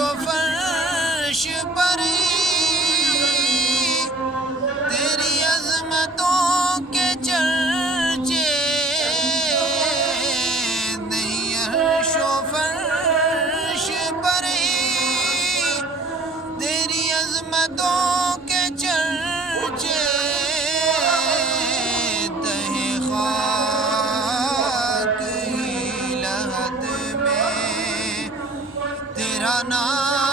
و فرش پر تیری عظمتوں کے چرچے، نہیں عرش و فرش پر تیری عظمتوں کے چرچے، تہ خاک ہی لحد میں تیرا نام